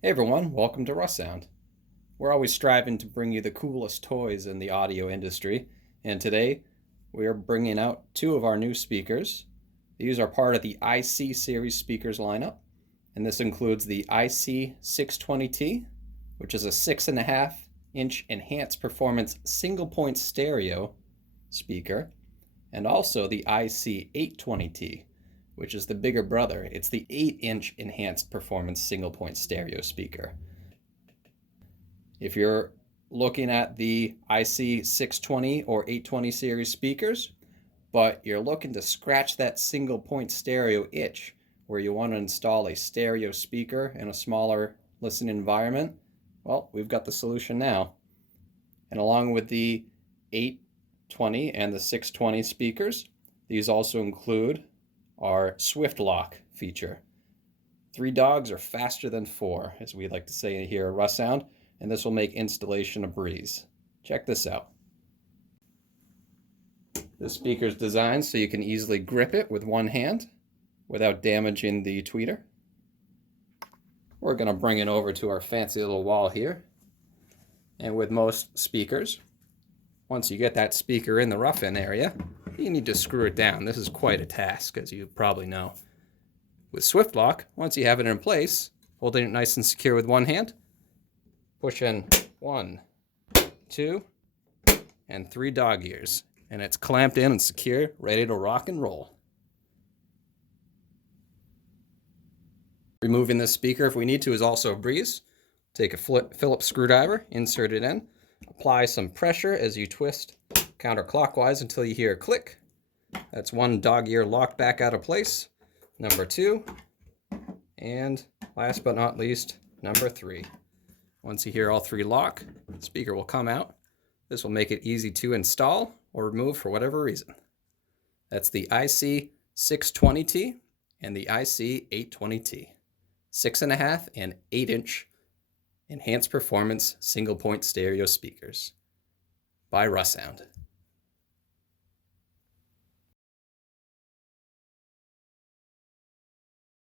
Hey everyone, welcome to Russound. We're always striving to bring you the coolest toys in the audio industry, and today we are bringing out two of our new speakers. These are part of the IC series speakers lineup, and this includes the IC-620T, which is a 6.5-inch enhanced performance single-point stereo speaker, and also the IC-820T, which is the bigger brother. It's the 8-inch enhanced performance single-point stereo speaker. If you're looking at the IC-620 or 820 series speakers, but you're looking to scratch that single-point stereo itch where you want to install a stereo speaker in a smaller listening environment, well, we've got the solution now. And along with the 820 and the 620 speakers, these also include our Swift Lock feature. 3 dogs are faster than 4, as we like to say here at Russound, and this will make installation a breeze. Check this out. The speaker is designed so you can easily grip it with one hand without damaging the tweeter. We're going to bring it over to our fancy little wall here. And with most speakers, once you get that speaker in the rough-in area, you need to screw it down. This is quite a task, as you probably know. With Swift Lock, once you have it in place, holding it nice and secure with one hand, push in 1, 2, and 3 dog ears, and it's clamped in and secure, ready to rock and roll. Removing this speaker if we need to is also a breeze. Take a Phillips screwdriver, insert it in, apply some pressure as you twist counterclockwise until you hear a click. That's 1 dog ear locked back out of place. Number 2, and last but not least, number 3. Once you hear all 3 lock, the speaker will come out. This will make it easy to install or remove for whatever reason. That's the IC-620T and the IC-820T. 6.5 and 8-inch enhanced performance single-point stereo speakers by Russound.